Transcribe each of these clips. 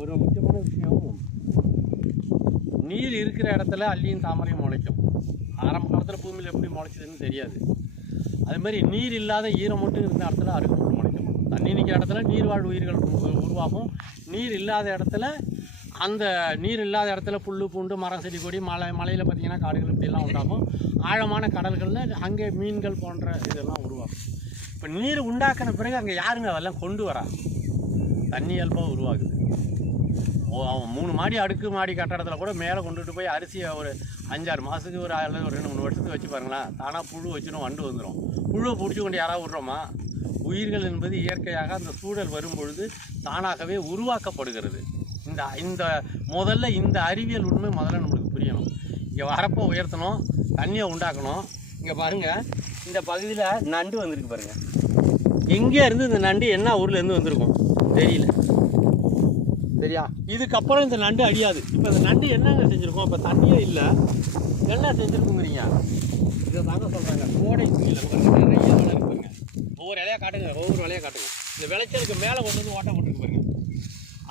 ஒரு முக்கியமான விஷயம், நீர் இருக்கிற இடத்துல அள்ளியும் தாமரையும் முளைக்கும். ஆரம்ப காலத்தில் பூமியில் எப்படி முளைச்சதுன்னு தெரியாது. அதுமாதிரி நீர் இல்லாத ஈரம் மட்டும் இருந்த இடத்துல அருகம்புல் முளைக்கும். தண்ணி நிற்கிற இடத்துல நீர்வாழ் உயிர்கள் உருவாகும். நீர் இல்லாத இடத்துல நீர் இல்லாத இடத்துல புல் பூண்டு மரம் செடி கொடி மலையில் பார்த்திங்கன்னா காடுகள் இப்படிலாம் உண்டாகும். ஆழமான கடல்களில் அங்கே மீன்கள் போன்ற இதெல்லாம் உருவாகும். இப்போ நீர் உண்டாக்கின பிறகு அங்கே யாருங்க அதெல்லாம் கொண்டு வரா? தண்ணி இயல்பாக உருவாகுது. அவன் 3 மாடி அடுக்கு மாடி கட்டடத்தில் கூட மேலே கொண்டுட்டு போய் அரிசியை ஒரு 5-6 மாதத்துக்கு ஒரு 2-3 வருஷத்துக்கு வச்சு பாருங்களேன், தானாக புழு வச்சுடும், வண்டு வந்துடும். புழுவை பிடிச்சி கொண்டு யாராவது விட்றோமா? உயிர்கள் என்பது இயற்கையாக அந்த சூழல் வரும்பொழுது தானாகவே உருவாக்கப்படுகிறது. இந்த முதல்ல இந்த அறிவியல் உண்மை முதல்ல நம்மளுக்கு புரியணும். இங்கே வரப்போ உயர்த்தணும், தண்ணியை உண்டாக்கணும். இங்கே பாருங்கள், இந்த பகுதியில் நண்டு வந்திருக்கு பாருங்கள். எங்கே இருந்து இந்த நண்டு என்ன ஊர்லேருந்து வந்திருக்கும் தெரியல, சரியா? இதுக்கப்புறம் இந்த நண்டு அடியாது. இப்போ இந்த நண்டு என்னங்க செஞ்சுருக்கோம்? இப்போ தண்ணியே இல்லை, என்ன செஞ்சுருக்குங்கிறீங்க? இதை தாங்க சொல்கிறாங்க, கோடை குயில் நிறைய வலை இருக்குங்க. ஒவ்வொரு இலையாக காட்டுங்க, ஒவ்வொரு வலையாக காட்டுங்க. இந்த விளைச்சலுக்கு மேலே கொண்டு வந்து ஓட்ட போட்டுருக்கு பாருங்க.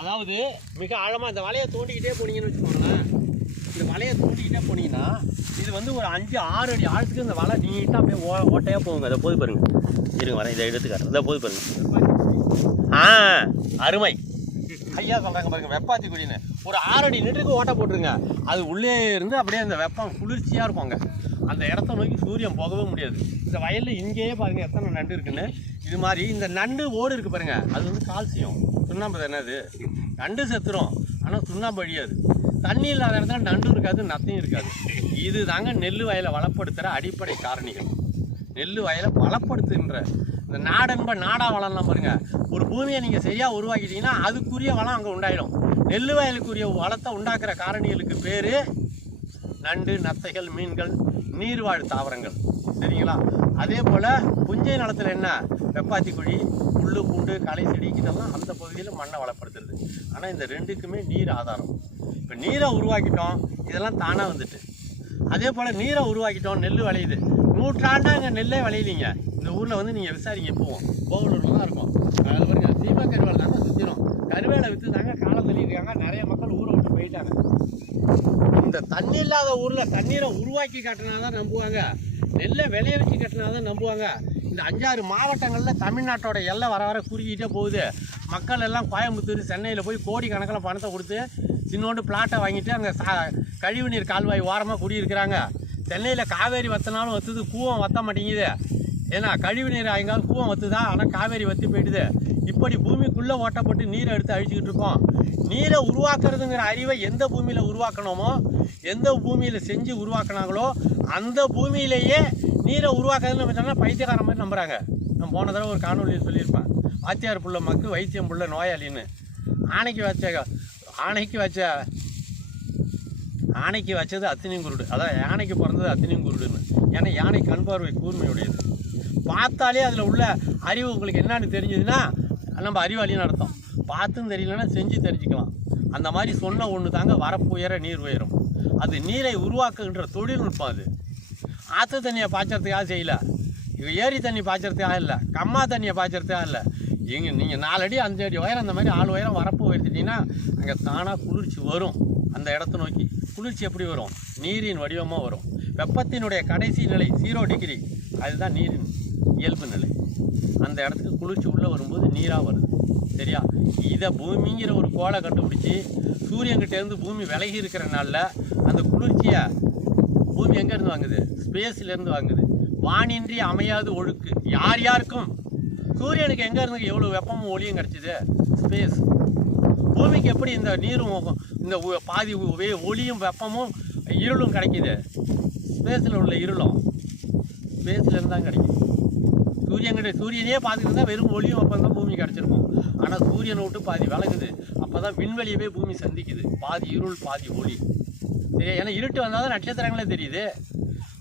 அதாவது மிக ஆழமாக இந்த வலையை தோண்டிக்கிட்டே போனீங்கன்னு வச்சுக்கோங்களேன். இந்த வலையை தோண்டிக்கிட்டே போனீங்கன்னா இது வந்து ஒரு 5-6 அடி ஆழத்துக்கு இந்த வலை நீட்டாக அப்படியே ஓட்டையாக போகுங்க. அதை போது பாருங்க, இருங்க வரேன், இதை எடுத்துக்காட்டு. இதை போது பாருங்க. அருமை ஐயா சொல்கிறாங்க பாருங்க, வெப்பாத்தி குழின்னு ஒரு 6 அடி நீட்டுக்கு ஓட்ட போட்டுருங்க. அது உள்ளே இருந்து அப்படியே அந்த வெப்பம் குளிர்ச்சியாக இருக்குங்க. அந்த இடத்த நோக்கி சூரியன் போகவே முடியாது. இந்த வயலில் இங்கேயே பாருங்கள் எத்தனை நண்டு இருக்குன்னு. இது மாதிரி இந்த நண்டு ஓடு இருக்குது பாருங்கள், அது வந்து கால்சியம். சுண்ணாம்பு என்னது, நண்டு செத்துரும், ஆனால் சுண்ணாம்பு அழியாது. தண்ணி இல்லாத இடத்துல நண்டு இருக்காது, நத்தையும் இருக்காது. இது தாங்க நெல் வயலை வளப்படுத்துகிற அடிப்படை காரணிகள். நெல் வயலை வளப்படுத்துகின்ற இந்த நாடாக வளரலாம் பாருங்கள். ஒரு பூமியை நீங்கள் சரியாக உருவாக்கிட்டீங்கன்னா அதுக்குரிய வளம் அங்கே உண்டாயிடும். நெல் வயலுக்குரிய வளத்தை உண்டாக்குற காரணிகளுக்கு பேர் நண்டு, நத்தைகள், மீன்கள், நீர்வாழ் தாவரங்கள், சரிங்களா? அதே போல் புஞ்சை நிலத்தில் என்ன, வெப்பாத்தி குழி, புல் பூண்டு களை செடி இதெல்லாம் அந்த பகுதியில் மண்ணை வளப்படுத்துறது. ஆனால் இந்த ரெண்டுக்குமே நீர் ஆதாரம். இப்போ நீரை உருவாக்கிட்டோம், இதெல்லாம் தானாக வந்துட்டு. அதே போல் நீரை உருவாக்கிட்டோம், நெல் விளையுது. நூற்றாண்டாக இங்கே நெல்லே விளையிலிங்க. இந்த ஊரில் வந்து நீங்கள் விசாரிங்க, போவோம், கோவலூரில் தான் இருக்கும். அது பாருங்க, சீமா கருவேலை தாங்க சுற்றிடும். கருவேலை விற்று தாங்க காலம் தள்ளியிருக்காங்க. நிறைய மக்கள் ஊரை விட்டு போயிட்டாங்க. இந்த தண்ணி இல்லாத ஊரில் தண்ணீரை உருவாக்கி கட்டினா தான் நம்புவாங்க, நெல்லை விளைய வச்சு கட்டினா தான் நம்புவாங்க. இந்த 5-6 மாவட்டங்களில் தமிழ்நாட்டோட எல்லை வர வர குறுக்கிட்டே போகுது. மக்கள் எல்லாம் கோயம்புத்தூர், சென்னையில் போய் கோடி கணக்கில் பணத்தை கொடுத்து சின்னோண்டு பிளாட்டை வாங்கிட்டு அங்கே கழிவுநீர் கால்வாய் ஓரமாக குடியிருக்கிறாங்க. சென்னையில் காவேரி வத்தினாலும் வத்துது, கூவம் வத்த மாட்டேங்குது. ஏன்னா கழிவு நீர் எங்காவது கூவம் வத்துதா, ஆனால் காவேரி வற்றி போயிடுது. இப்படி பூமிக்குள்ளே ஓட்டப்பட்டு நீரை எடுத்து அழிச்சிக்கிட்டு இருக்கோம். நீரை உருவாக்குறதுங்கிற அறிவை எந்த பூமியில் உருவாக்கணுமோ, எந்த பூமியில் செஞ்சு உருவாக்குனாங்களோ அந்த பூமியிலேயே நீரை உருவாக்குறதுன்னு பார்த்தோம்னா பைத்தியக்கார மாதிரி நம்புகிறாங்க. நான் போன தடவை ஒரு காணொலியில் சொல்லியிருப்பேன், வாத்தியார் புள்ள மக்கு வைத்தியம் புள்ள நோயாளின்னு. ஆணைக்கு வச்சது அத்தினியும் குருடு, அதான் யானைக்கு பிறந்தது அத்தினியும் குருடுன்னு. ஏன்னா யானை கண் பார்வை கூர்மையுடையது. பார்த்தாலே அதில் உள்ள அறிவு உங்களுக்கு என்னன்னு தெரிஞ்சதுன்னா நம்ம அறிவாளின்னு அர்த்தம். பார்த்தும் தெரியலன்னா செஞ்சு தெரிஞ்சுக்கலாம். அந்த மாதிரி சொன்ன ஒன்று தாங்க வரப்பு உயர நீர் உயரும். அது நீரை உருவாக்குகின்ற தொழில்நுட்பம். அது ஆற்று தண்ணியை பாய்ச்சறதுக்காக செய்யலை, ஏரி தண்ணி பாய்ச்சறதுக்காக இல்லை, கம்மா தண்ணியை பாய்ச்சறதுக்காக இல்லை. நீங்கள் 4 அடி 5 அடி உயரம் அந்த மாதிரி 4 உயரம் வரப்பு உயர்த்திட்டீங்கன்னா அங்கே தானாக குளிர்ச்சி வரும். அந்த இடத்த நோக்கி குளிர்ச்சி எப்படி வரும்? நீரின் வடிவமாக வரும். வெப்பத்தினுடைய கடைசி நிலை 0 டிகிரி, அதுதான் நீரின் இயல்பு நிலை. அந்த இடத்துக்கு குளிர்ச்சி உள்ளே வரும்போது நீராக வருது, சரியா? இதை பூமிங்கிற ஒரு கோளை கண்டுபிடிச்சி சூரியன்கிட்டேருந்து பூமி விலகி இருக்கிற நாளில் அந்த குளிர்ச்சியை பூமி எங்கேருந்து வாங்குது? ஸ்பேஸ்லேருந்து வாங்குது. வானின்றி அமையாது ஒழுக்கு யார் யாருக்கும். சூரியனுக்கு எங்கே இருந்து எவ்வளோ வெப்பமும் ஒளியும் கிடச்சிது? ஸ்பேஸ். பூமிக்கு எப்படி இந்த நீரும் இந்த பாதி ஒளியும் வெப்பமும் இருளும் கிடைக்கிது? ஸ்பேஸில் உள்ள இருளும் ஸ்பேஸ்லேருந்து தான் கிடைக்கிது. சூரியனே பார்த்துக்கிட்டு தான் வெறும் ஒளியும் அப்போ தான் பூமி கிடச்சிருக்கும். ஆனால் சூரியனை விட்டு பாதி விலகுது, அப்போ தான் விண்வெளியவே பூமி சந்திக்குது. பாதி இருள் பாதி ஒளி, சரியா? ஏன்னா இருட்டு வந்தால் தான் நட்சத்திரங்களே தெரியுது.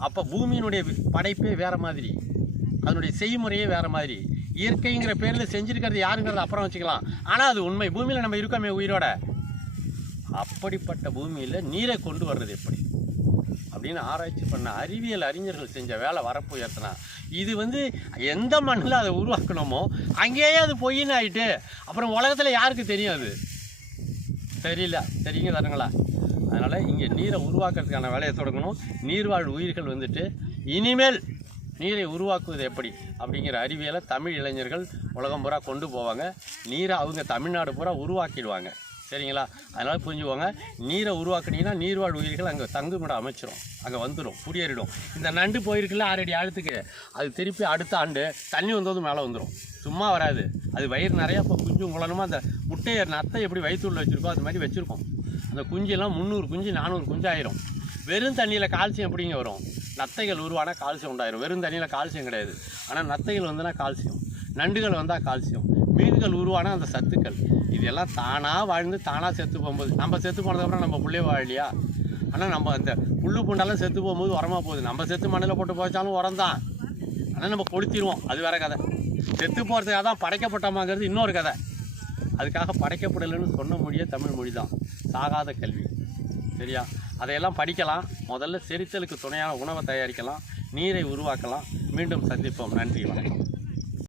அப்போ பூமியினுடைய படைப்பே வேறு மாதிரி, அதனுடைய செய்முறையே வேறு மாதிரி. இயற்கைங்கிற பேரில் செஞ்சுருக்கிறது யாருங்கிறது அப்புறம் வச்சுக்கலாம். ஆனால் அது உண்மை. பூமியில் நம்ம இருக்கோமே உயிரோட, அப்படிப்பட்ட பூமியில் நீரை கொண்டு வர்றது எப்படி அப்படின்னு ஆராய்ச்சி பண்ண அறிவியல் அறிஞர்கள் செஞ்ச வேலை வரப்பு உயர்த்தினா. இது வந்து எந்த மண்ணில் அதை உருவாக்கணுமோ அங்கேயே அது பொய்ன்னு ஆகிட்டு அப்புறம் உலகத்தில் யாருக்கு தெரியும்? அது சரிங்க தானுங்களா. அதனால் இங்கே நீரை உருவாக்குறதுக்கான வேலையை தொடங்கணும். நீர்வாழ் உயிர்கள் வந்துட்டு இனிமேல் நீரை உருவாக்குவது எப்படி அப்படிங்கிற அறிவியலை தமிழ் இளைஞர்கள் உலகம் பூரா கொண்டு போவாங்க. நீரை அவங்க தமிழ்நாடு பூரா உருவாக்கிடுவாங்க. சரிங்களா. அதனால் புரிஞ்சுக்கோங்க, நீரை உருவாக்குனீங்கன்னா நீர்வாழ் உயிர்கள் அங்கே தங்குமிடம் அமைச்சிரும், அங்கே வந்துடும், குடியேறிடும். இந்த நண்டு போயிருக்குல்ல 6 அடி ஆழத்துக்கு, அது திருப்பி அடுத்த ஆண்டு தண்ணி வந்ததும் மேலே வந்துடும், சும்மா வராது. அது வயிறு நிறையா இப்போ குஞ்சும் குழனுமா அந்த முட்டையை நத்தை எப்படி வயிற்றுள்ள வச்சுருக்கோம் அது மாதிரி வச்சுருக்கோம். அந்த குஞ்செல்லாம் 300 குஞ்சு 400 குஞ்சு ஆயிரும். வெறும் தண்ணியில் கால்சியம் எப்படிங்க வரும்? நத்தைகள் உருவானா கால்சியம் உண்டாயிரும். வெறும் தண்ணியில் கால்சியம் கிடையாது, ஆனால் நத்தைகள் வந்துன்னா கால்சியம், நண்டுகள் வந்தால் கால்சியம், மீன்கள் உருவானா அந்த சத்துக்கள். இதெல்லாம் தானாக வாழ்ந்து தானாக செத்து போகும்போது, நம்ம செத்து போனதுக்கப்புறம் நம்ம புள்ளைய வாழலையா? ஆனால் நம்ம அந்த புல்லு பூண்டெல்லாம் செத்து போகும்போது உரமாக போகுது. நம்ம செத்து மண்ணில் போட்டு போச்சாலும் உரம் தான், ஆனால் நம்ம கொளுத்திடுவோம், அது வேறு கதை. செத்து போகிறதுக்காக தான் படைக்கப்பட்டோமாங்கிறது இன்னொரு கதை. அதுக்காக படைக்கப்படலைன்னு சொன்ன மொழியே தமிழ் மொழி தான், சாகாத கல்வி. சரியா. அதையெல்லாம் படிக்கலாம். முதல்ல செரித்தலுக்கு துணையான உணவை தயாரிக்கலாம், நீரை உருவாக்கலாம். மீண்டும் சந்திப்போம். நன்றி, வணக்கம்.